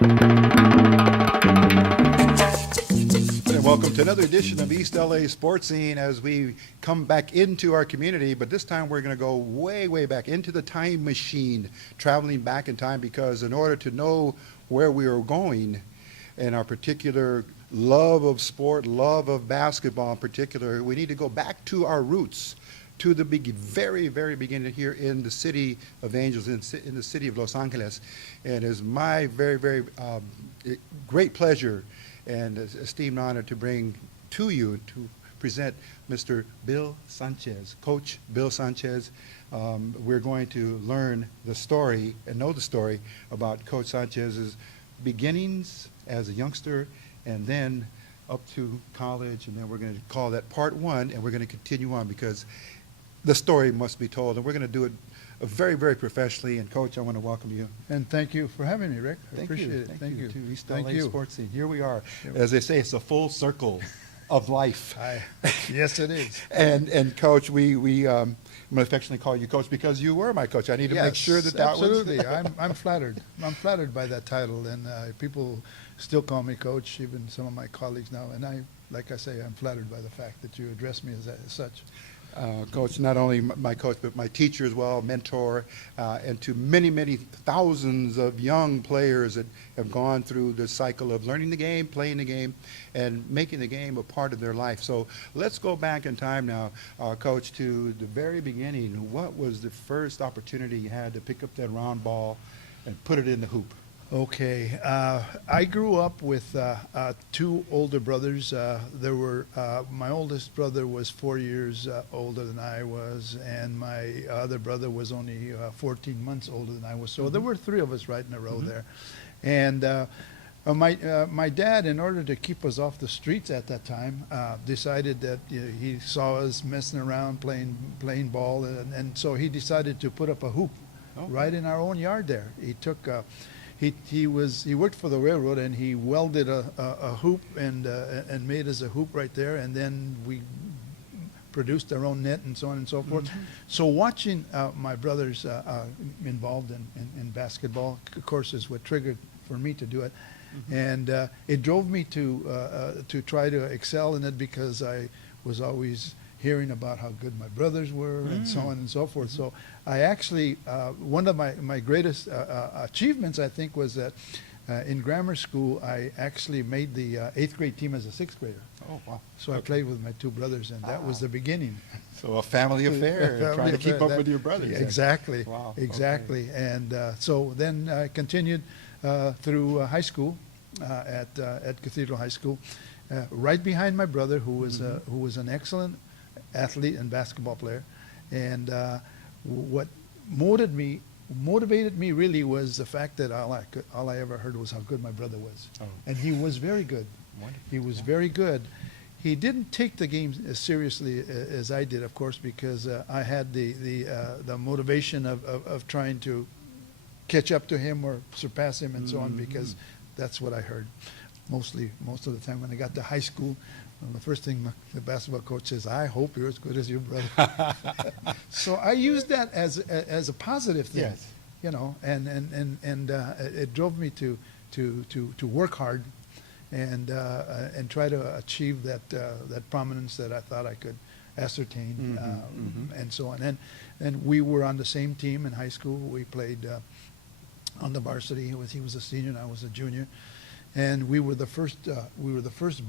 And welcome to another edition of East L.A. Sports Scene as we come back into our community, but this time we're going to go way, way back into the time machine, traveling back in time, because in order to know where we are going and our particular love of sport, love of basketball in particular, we need to go back to our roots, to the very, very beginning here in the city of Angels, in the city of Los Angeles. And it's my very, very great pleasure and esteemed honor to bring to you, to present Mr. Bill Sanchez, Coach Bill Sanchez. We're going to learn the story and know the story about Coach Sanchez's beginnings as a youngster, and then up to college, and then we're going to call that part one, and we're going to continue on because the story must be told, and we're going to do it very, very professionally. And Coach, I want to welcome you. And thank you for having me, Rick. I appreciate it. Thank you. To East Thank LA you. Sports Scene. Here we are. As they say, it's a full circle of life. Yes, it is. And Coach, we I'm going to affectionately call you Coach because you were my coach. I need to make sure that absolutely. was. I'm flattered. I'm flattered by that title, and people still call me Coach, even some of my colleagues now. And like I say, I'm flattered by the fact that you address me as such. Coach, not only my coach, but my teacher as well, mentor, and to many, many thousands of young players that have gone through the cycle of learning the game, playing the game, and making the game a part of their life. So let's go back in time now, Coach, to the very beginning. What was the first opportunity you had to pick up that round ball and put it in the hoop? Okay, I grew up with two older brothers. My oldest brother was 4 years older than I was, and my other brother was only 14 months older than I was. So there were three of us right in a row there. And my dad, in order to keep us off the streets at that time, decided that he saw us messing around playing ball, and so he decided to put up a hoop right in our own yard there. He took He worked for the railroad, and he welded a hoop and made us a hoop right there, and then we produced our own net and so on and so forth. So watching my brothers involved in basketball, of course, is what triggered for me to do it, and it drove me to try to excel in it because I was always hearing about how good my brothers were and so on and so forth. So I actually, one of my greatest achievements, I think, was that in grammar school, I actually made the 8th grade team as a 6th grader. Oh, wow. So I played with my two brothers, and that was the beginning. So a family affair, trying to keep up with your brothers. Exactly. Wow. Exactly. Okay. And so then I continued through high school at Cathedral High School, right behind my brother, who was an excellent athlete and basketball player. And what motivated me really was the fact that all I ever heard was how good my brother was. And he was very good. Wonderful. He was very good. He didn't take the game as seriously as I did, of course, because I had the motivation of trying to catch up to him or surpass him and so on, because that's what I heard most of the time when I got to high school. Well, the first thing the basketball coach says, "I hope you're as good as your brother." So I used that as a positive thing, and it drove me to work hard and try to achieve that prominence that I thought I could ascertain, and so on. And we were on the same team in high school. We played on the varsity. He was a senior and I was a junior. And we were the first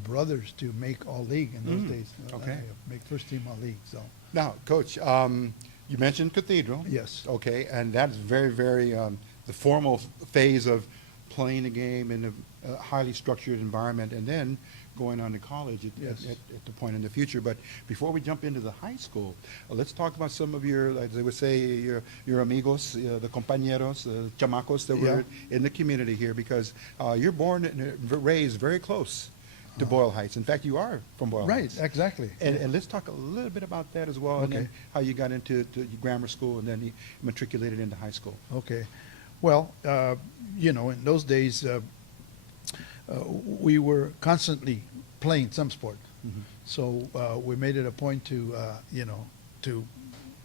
brothers to make All-League in those days. Okay. Make first team All-League. So now, Coach, you mentioned Cathedral. Yes. Okay, and that's very, very the formal phase of playing the game in a highly structured environment, and then going on to college at the point in the future. But before we jump into the high school, let's talk about some of your, as they would say, your amigos, the compañeros, chamacos that were in the community here, because you're born and raised very close to Boyle Heights. In fact, you are from Boyle Heights. Right, exactly. And let's talk a little bit about that as well, and then how you got into grammar school and then you matriculated into high school. Okay. Well, in those days, we were constantly playing some sport. So we made it a point to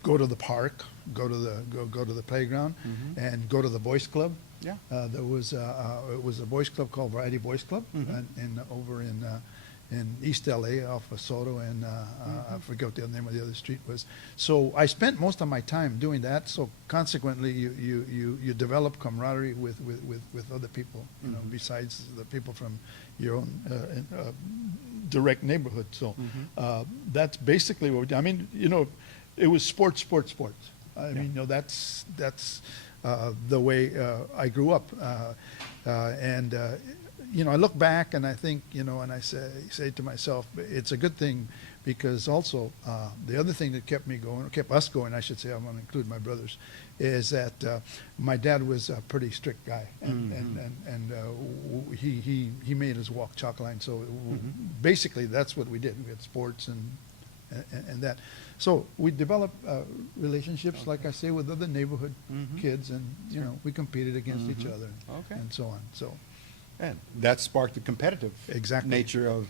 go to the park, go to the playground, and go to the boys club. Yeah. There was it was a boys club called Variety Boys Club, Mhm. and over in East L.A. off of Soto, and I forget what the name of the other street was. So I spent most of my time doing that. So consequently, you develop camaraderie with other people, you know, besides the people from your own direct neighborhood. So that's basically what we did. I mean, you know, it was sports. I mean, you know, that's the way I grew up, and you know, I look back and I think, you know, and I say to myself, it's a good thing, because also the other thing that kept me going, or kept us going, I should say, I'm going to include my brothers, is that my dad was a pretty strict guy, and he made us walk chalk line. So basically, that's what we did. We had sports and that. So we developed relationships, like I say, with other neighborhood kids, and you know, we competed against each other, and so on. So. And that sparked the competitive nature of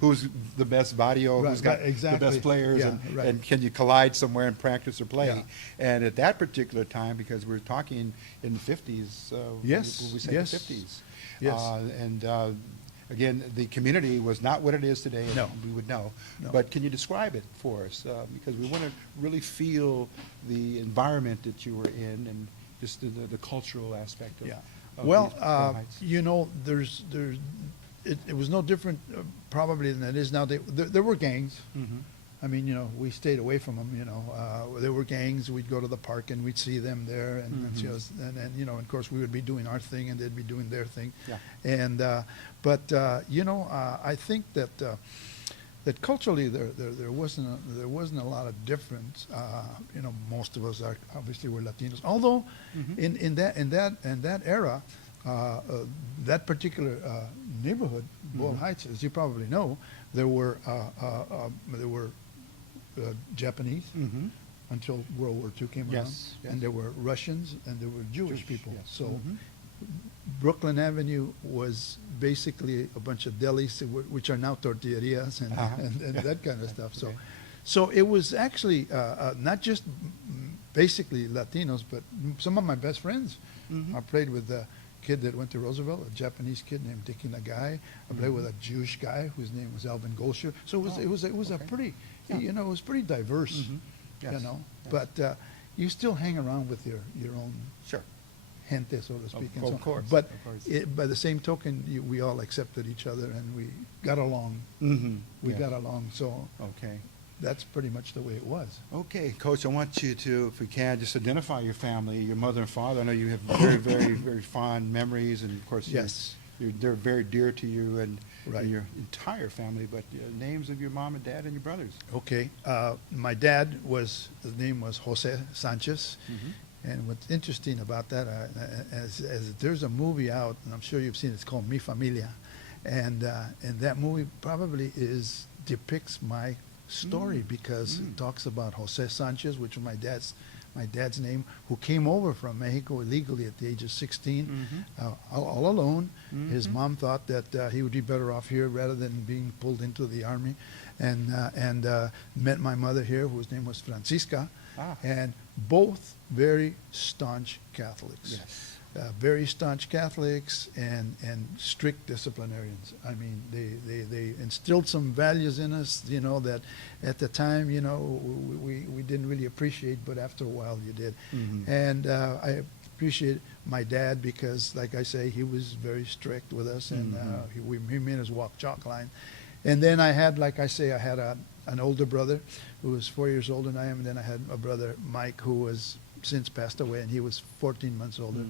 who's the best barrio, who's got the best players, and can you collide somewhere and practice or play. Yeah. And at that particular time, because we're talking in the 50s, we say the 50s. Yes. Again, the community was not what it is today, No. we would know. No. But can you describe it for us? Because we want to really feel the environment that you were in, and just the cultural aspect of Well, Boyle Heights. you know, it was no different probably than it is now. There were gangs. I mean, you know, we stayed away from them. You know, there were gangs. We'd go to the park and we'd see them there, and see us, and you know, of course, we would be doing our thing and they'd be doing their thing. Yeah. And but you know, I think that culturally there wasn't a lot of difference. You know, most of us are obviously were Latinos. Although in that era, that particular neighborhood, Boyle Heights, as you probably know, there were Japanese until World War II came around, Yes. and there were Russians and there were Jewish people. Yes. So. Brooklyn Avenue was basically a bunch of delis, which are now tortillerias and that kind of stuff. So, so it was actually not just basically Latinos, but some of my best friends. I played with a kid that went to Roosevelt, a Japanese kid named Dickie Nagai. I played with a Jewish guy whose name was Alvin Golsher. So it was a pretty, you know, it was pretty diverse, you know. But you still hang around with your own. Sure. Gente, so to speak. Of and so on. course. But Of course. by the same token, we all accepted each other and we got along. We got along. So Okay. that's pretty much the way it was. Okay, Coach, I want you to, if we can, just identify your family, your mother and father. I know you have very, very, very fond memories, and of course, Yes. they're very dear to you and Right. your entire family. But names of your mom and dad and your brothers. Okay. My dad his name was Jose Sanchez. And what's interesting about that, as there's a movie out, and I'm sure you've seen it, it's called Mi Familia. And that movie probably depicts my story, because it talks about Jose Sanchez, which was my dad's name, who came over from Mexico illegally at the age of 16, all alone. His mom thought that he would be better off here rather than being pulled into the army, and met my mother here, whose name was Francisca, and both very staunch Catholics. Yes. Very staunch Catholics and strict disciplinarians. I mean, they instilled some values in us, you know, that at the time, you know, we didn't really appreciate, but after a while you did. And I appreciate my dad because, like I say, he was very strict with us, and he made us walk chalk line. And then I had, like I say, I had an older brother who was 4 years older than I am, and then I had a brother, Mike, who was since passed away, and he was 14 months older,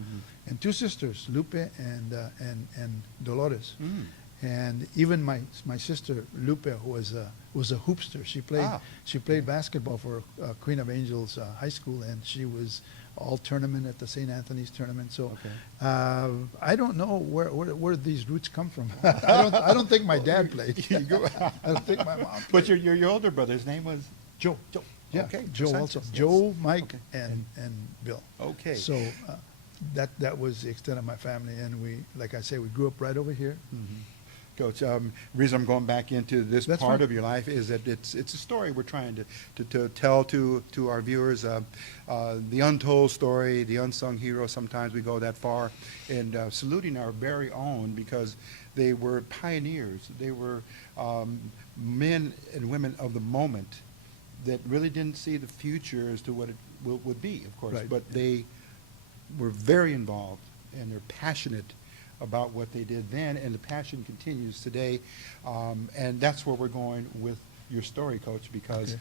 and two sisters, Lupe and Dolores. And even my sister Lupe was a hoopster. She played basketball for Queen of Angels High School, and she was all tournament at the St. Anthony's tournament. So I don't know where these roots come from. I don't think my dad played. I don't think my mom played. But your older brother's name was Joe. Yeah, Okay. Joe Sanchez, also. yes. Joe, Mike, Okay. and Bill. Okay. So that was the extent of my family, and we, like I say, we grew up right over here. Coach. Reason I'm going back into this That's part fine. of your life is that it's a story we're trying to tell to our viewers. The untold story, the unsung hero. Sometimes we go that far, and saluting our very own because they were pioneers. They were men and women of the moment that really didn't see the future as to what it would be, of course, Right. but they were very involved and they're passionate about what they did then, and the passion continues today. And that's where we're going with your story, Coach, because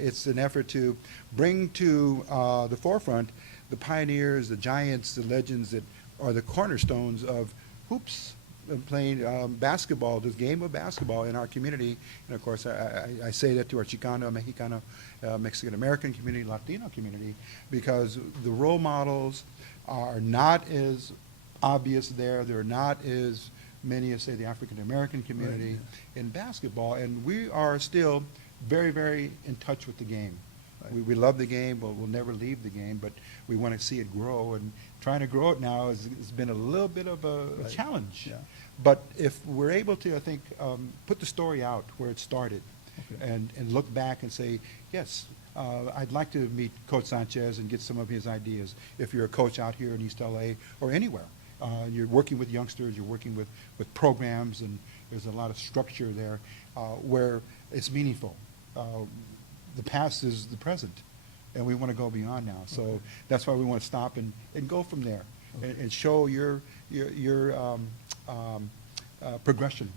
it's an effort to bring to the forefront the pioneers, the giants, the legends that are the cornerstones of hoops and playing basketball, this game of basketball in our community. And of course, I say that to our Chicano, Mexicano, Mexican-American community, Latino community, because the role models are not as obvious there. There are not as many as, say, the African-American community Right, in basketball. And we are still very, very in touch with the game. Right. We love the game, but we'll never leave the game, but we want to see it grow. And trying to grow it now has been a little bit of a Right. challenge. Yeah. But if we're able to, I think, put the story out where it started, Okay. and look back and say, yes, I'd like to meet Coach Sanchez and get some of his ideas. If you're a coach out here in East L.A. or anywhere, you're working with youngsters, you're working with programs, and there's a lot of structure there where it's meaningful. The past is the present, and we want to go beyond now. So that's why we want to stop and go from there and show your progression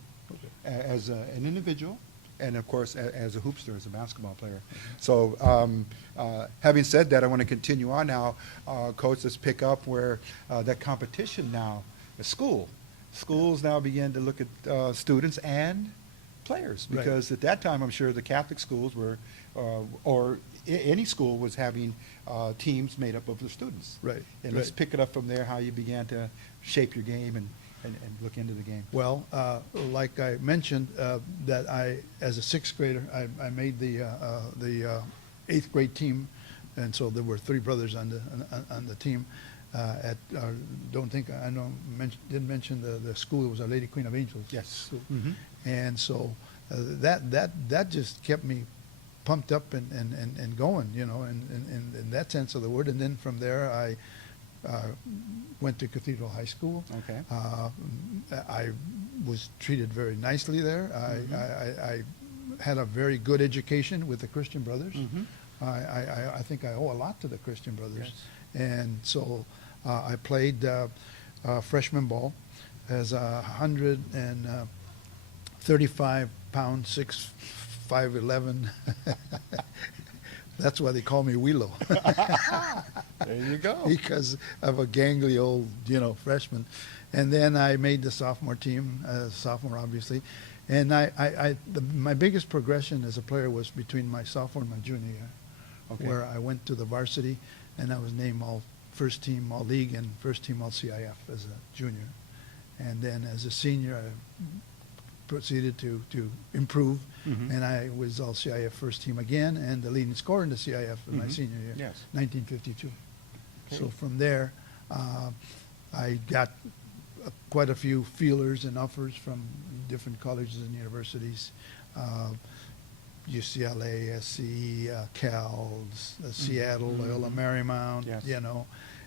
as an individual, and of course as a hoopster, as a basketball player. So having said that, I want to continue on now. Coach, let's pick up where that competition now, the schools now begin to look at students and players, Right. because at that time I'm sure the Catholic schools were, or any school was having teams made up of the students. Right, And let's right. pick it up from there, how you began to shape your game and look into the game. Well, like I mentioned, that I, as a sixth grader, I made the eighth grade team, and so there were three brothers on the team. Didn't mention the school. It was Our Lady Queen of Angels. Yes. School. Mhm. And so that just kept me pumped up and going, you know, in that sense of the word. And then from there, I went to Cathedral High School. Okay. I was treated very nicely there. Mhm. I had a very good education with the Christian Brothers. Mhm. I think I owe a lot to the Christian Brothers. Yes. And so I played freshman ball as a 135-pound, 6'5'11". That's why they call me Wheelo. There you go. Because of a gangly old, freshman. And then I made the sophomore team, sophomore obviously. And my biggest progression as a player was between my sophomore and my junior year, where I went to the varsity and I was named all first team all league and first team all CIF as a junior. And then as a senior, I proceeded to improve, Mhm. and I was all CIF first team again and the leading scorer in the CIF in my Mhm. senior year, Yes. 1952. Okay. So from there, I got quite a few feelers and offers from different colleges and universities, UCLA, SC, Cal, Seattle, Mhm. Loyola Marymount, Yes.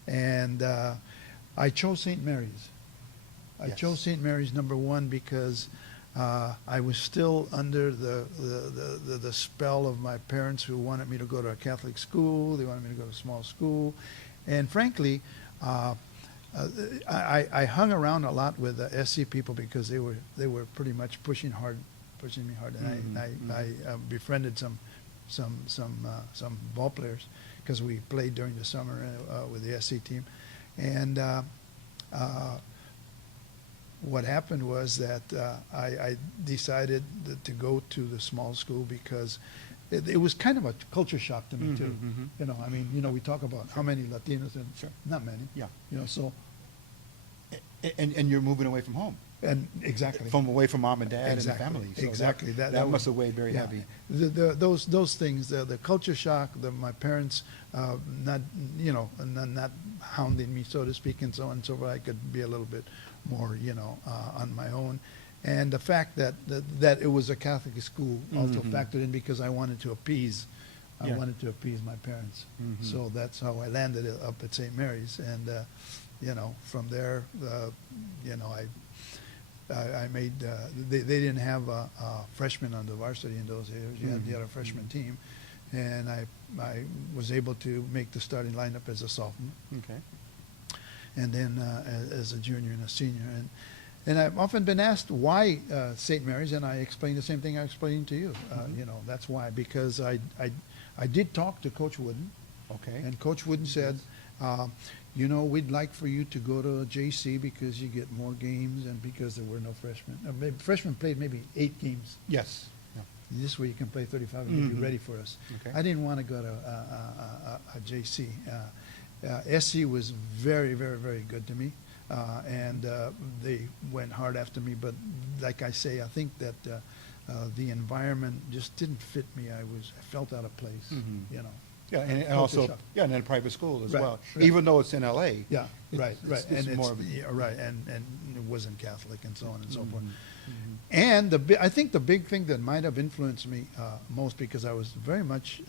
and I chose St. Mary's. I Yes. chose St. Mary's number one because I was still under the spell of my parents, who wanted me to go to a Catholic school. They wanted me to go to a small school, and frankly, I hung around a lot with the SC people because they were pretty much pushing me hard, and Mhm. I befriended some ball players because we played during the summer with the SC team, and what happened was that I decided to go to the small school because it was kind of a culture shock to me too. Mhm, mhm. We talk about how many Latinos, and Sure. not many. Yeah. So And you're moving away from home, and exactly from away from mom and dad Exactly. and the family. So Exactly. That That must was- have weighed very yeah. heavy. Those things, the culture shock, my parents not hounding me, so to speak, and so on and so forth. I could be a little bit more on my own, And the fact that it was a Catholic school also Mhm. factored in because I wanted to appease. I Yeah. wanted to appease my parents. Mhm. So that's how I landed up at St. Mary's. And, from there, I made, they didn't have a freshman on the varsity in those years. You had a freshman team. And I was able to make the starting lineup as a sophomore. Okay. And then as a junior and a senior. And I've often been asked why St. Mary's, and I explain the same thing I explained to you. That's why, because I did talk to Coach Wooden, Okay. and Coach Wooden said, we'd like for you to go to JC because you get more games and because there were no freshmen. Freshmen played maybe 8 games. Yes. Yeah. This way you can play 35 and be Mhm. ready for us. Okay. I didn't want to go to a JC. SC was very, very, very good to me, and they went hard after me. But like I say, I think that the environment just didn't fit me. I felt out of place. Mhm. Yeah, Culture and also, shock. yeah, and in private school as Right, well. right. Even though it's in L.A. Yeah, right. It's And more of a- right, and it wasn't Catholic and so on and so forth. Mhm. And I think the big thing that might have influenced me most, because I was very much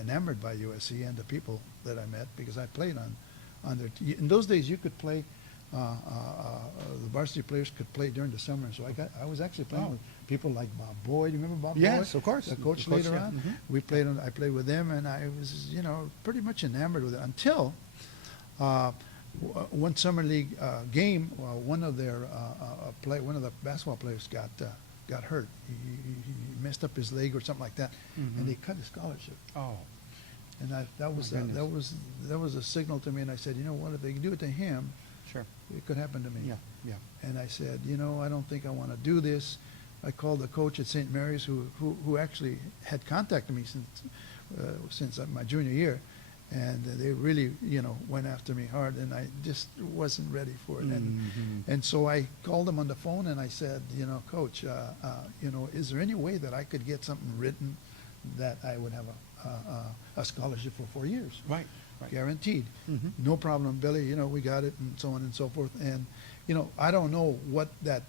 enamored by USC and the people that I met, because I played on their in those days you could play, the varsity players could play during the summer. So I was actually playing Oh. with people like Bob Boyd. You remember Bob Boyd? Yes, of course. The coach The coach, later yeah. on. Mhm. I played with them, and I was pretty much enamored with it until one summer league game. One of their one of the basketball players got hurt. He messed up his leg or something like that, Mhm. and they cut his scholarship. Oh. And that was goodness. that was a signal to me. And I said, what, if they can do it to him, Sure. it could happen to me. Yeah, yeah. And I said, I don't think I want to do this. I called the coach at St. Mary's, who actually had contacted me since my junior year, and they really went after me hard, and I just wasn't ready for it. Mhm. And so I called him on the phone and I said, Coach, is there any way that I could get something written that I would have a scholarship for 4 years? Right, right. Guaranteed. Mhm. No problem, Billy, we got it, and so on and so forth. And, I don't know what that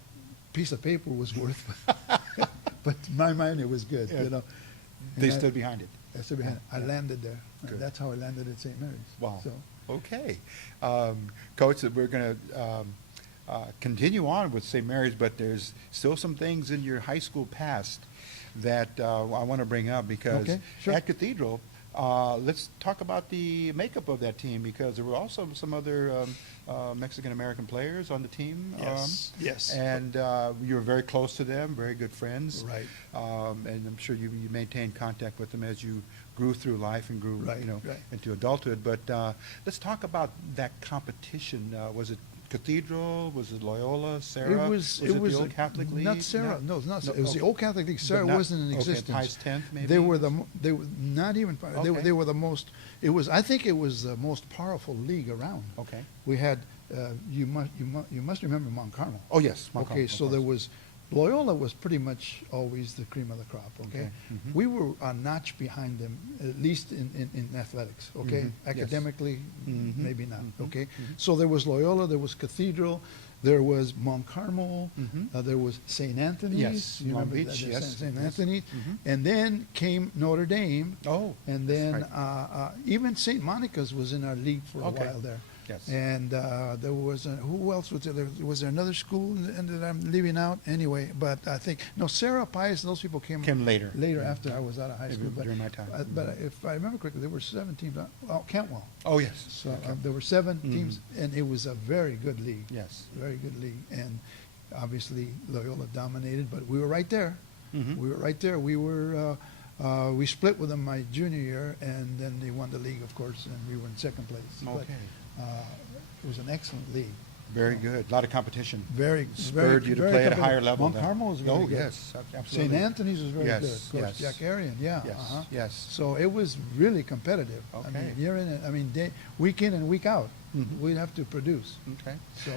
piece of paper was worth, but in my mind it was good, Yeah. And They stood behind it. I stood behind it. I Yeah. landed there. Good. And that's how I landed at St. Mary's. Wow. So, Okay. Coach, we're going to continue on with St. Mary's, but there's still some things in your high school past that I want to bring up because Okay, sure. at Cathedral, let's talk about the makeup of that team, because there were also some other Mexican-American players on the team. Yes. And you were very close to them, very good friends. Right. And I'm sure you maintained contact with them as you grew through life and grew, Right, right. into adulthood. But let's talk about that competition. Was it Cathedral? Was it Loyola? Sarah? It was the old Catholic League? Not Sarah. No, it's not. It was the okay. old Catholic League. But Sarah not- wasn't in okay, existence. highest 10th maybe? They were they were not even. Okay. They were the most. I think it was the most powerful league around. Okay. We had. You must remember Mount Carmel. Oh, yes. Mount Okay, Carmel, so of there course. was. Loyola was pretty much always the cream of the crop, okay? Okay, mhm. We were a notch behind them, at least in athletics, okay? Mhm, yes. Academically, Mhm, maybe not, mhm, okay? mhm. So there was Loyola, there was Cathedral, there was Mount Carmel, Mhm. There was St. Anthony's. Yes, you Long remember Beach, that, yes, St. yes. Anthony. Mhm. And then came Notre Dame. Oh, And that's then right. even St. Monica's was in our league for a Okay. while there. Yes. And there was who else was there? Was there another school that I'm leaving out? Anyway, but I think no, Sarah Pius. Those people came later. later Yeah. after I was out of high Maybe school. But during my time. But if I remember correctly, there were 7 teams. Oh, Cantwell. Oh, yes. So Okay. there were 7 Mhm. teams, and it was a very good league. Yes. Very good league, and obviously Loyola dominated, but we were right there. Mhm. We were right there. We split with them my junior year, and then they won the league, of course, and we were in second place. But, Okay. it was an excellent league. Very good. A lot of competition. Very, Spurred you to play at a higher level. Mount then. Carmel was very Oh, good. yes, absolutely. St. Anthony's was very Yes, good. yes. Coach Jack Arian, yeah. Yes, uh-huh. yes. So it was really competitive. I Okay. mean, you're in it. I mean, week in and week out, Mhm. we'd have to produce. Okay. So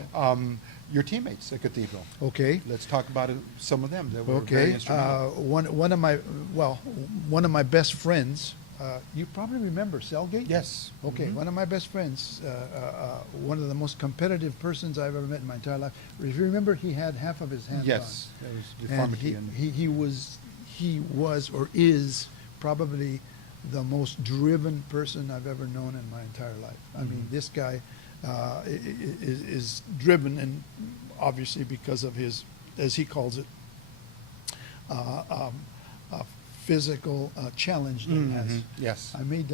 Your teammates at Cathedral. okay. Let's talk about some of them that were very Okay, instrumental. one of my best friends you probably remember Sal Gay? Yes. Okay, one of my best friends, one of the most competitive persons I've ever met in my entire life. If you remember, he had half of his hand Yes. There was gone. deformity. And he was or is probably the most driven person I've ever known in my entire life. I mean, this guy is driven, and obviously because of his, as he calls it, physical challenge that he has. Yes. I made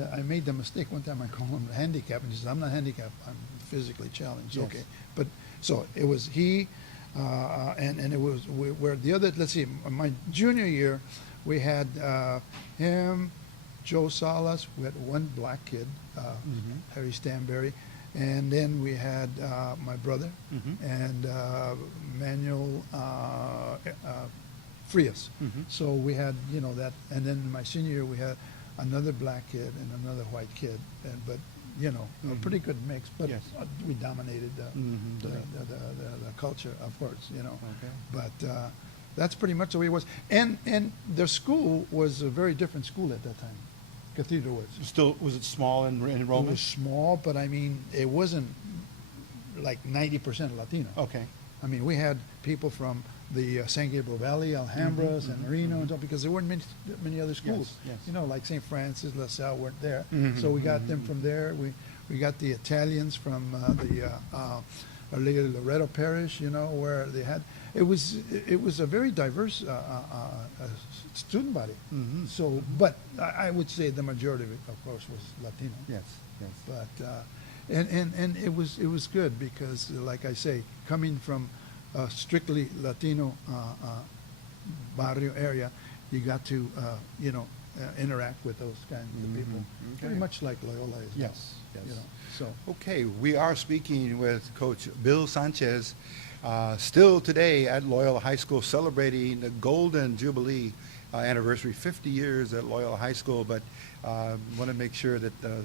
the mistake one time. I called him handicapped, and he says, "I'm not handicapped. I'm physically challenged." Yes. Okay, but so it was he, and it was where the other. Let's see, my junior year, we had him, Joe Salas. We had one black kid, Harry Stanberry, and then we had my brother and Manuel Frias. So we had, you know, that, and then my senior year we had another black kid and another white kid, and but you know, a pretty good mix. But Yes. we dominated the culture, of course, you know. Okay. But that's pretty much the way it was. And the school was a very different school at that time. Cathedral was. Still, was it small in It enrollment? was small, but I mean, it wasn't like 90% Latino. Okay. I mean, we had people from the San Gabriel Valley, Alhambra, San Marino, and stuff, because there weren't many other schools. Yes. You know, like St. Francis, La Salle weren't there. Mhm, So we got them from there. We got the Italians from the Our Lady of Loretto Parish, you know, where they had, it was a very diverse student body. So, but I would say the majority of it, of course, was Latino. Yes. Yes. But and it was good because, like I say, coming from a strictly Latino barrio area, you got to you know, interact with those kinds of people, pretty Okay. much like Loyola is now, Yes, yes. you know. So Okay, we are speaking with Coach Bill Sanchez, still today at Loyola High School, celebrating the Golden Jubilee anniversary, 50 years at Loyola High School. But want to make sure that the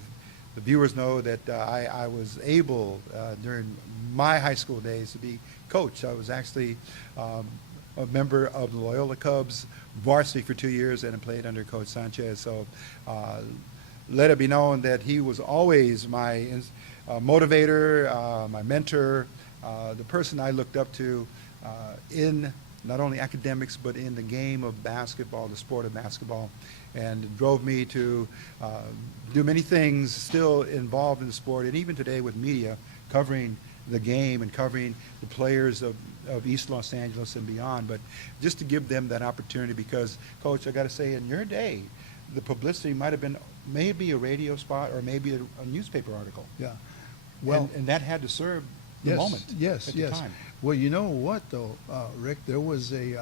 viewers know that I was able during my high school days to be coach. I was actually a member of the Loyola Cubs varsity for 2 years and played under Coach Sanchez. So let it be known that he was always my motivator, my mentor, the person I looked up to in not only academics but in the game of basketball, the sport of basketball, and drove me to do many things still involved in the sport, and even today with media, covering the game and covering the players of East Los Angeles and beyond. But just to give them that opportunity, because, Coach, I got to say, in your day, the publicity might have been maybe a radio spot or maybe a newspaper article. yeah, well, and that had to serve the yes, moment yes, at yes. the time. Well, you know what though, Rick? There was the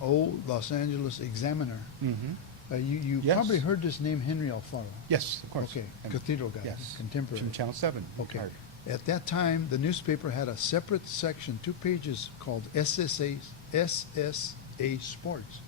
old Los Angeles Examiner. You Yes. probably heard this name, Henry Alfaro. Yes, of course. Okay, And- Cathedral guy, Yes. contemporary. From Channel 7. Okay. Retired. At that time, the newspaper had a separate section, 2 pages, called SSA Sports,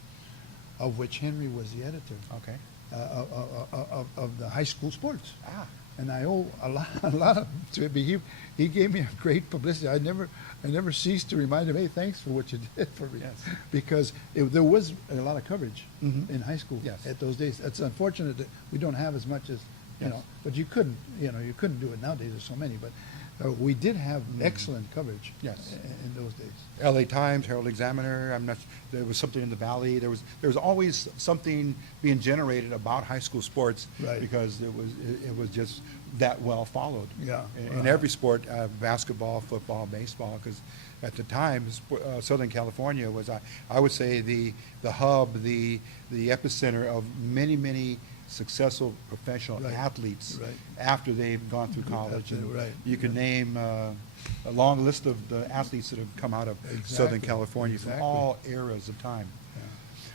of which Henry was the editor Okay. of the high school sports. Ah. And I owe a lot of to him. He gave me a great publicity. I never ceased to remind him, hey, thanks for what you did for me. Yes. Because there was a lot of coverage in high school Yes. at those days. It's unfortunate that we don't have as much as, you Yes. know, but you couldn't do it nowadays. There's so many, but we did have excellent coverage Yes. in those days. L.A. Times, Herald Examiner. There was something in the Valley. There was always something being generated about high school sports, Right. because it was just that well followed. Yeah. In every sport, basketball, football, baseball, because at the time, Southern California was, I would say, the hub, the epicenter of many successful professional Right. athletes Right. after they've gone through college. And Right. you can name a long list of the athletes that have come out of Southern Exactly. California from Exactly. all eras of time. Yeah.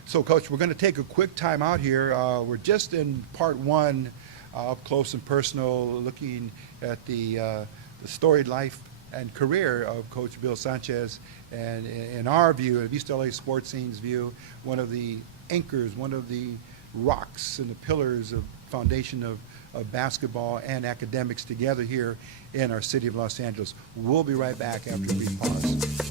So, Coach, we're going to take a quick time out here. We're just in part one, up close and personal, looking at the storied life and career of Coach Bill Sanchez, and in our view, of East L.A. sports scene's view, one of the anchors, one of the rocks and the pillars of foundation of basketball and academics together here in our city of Los Angeles. We'll be right back after a brief pause.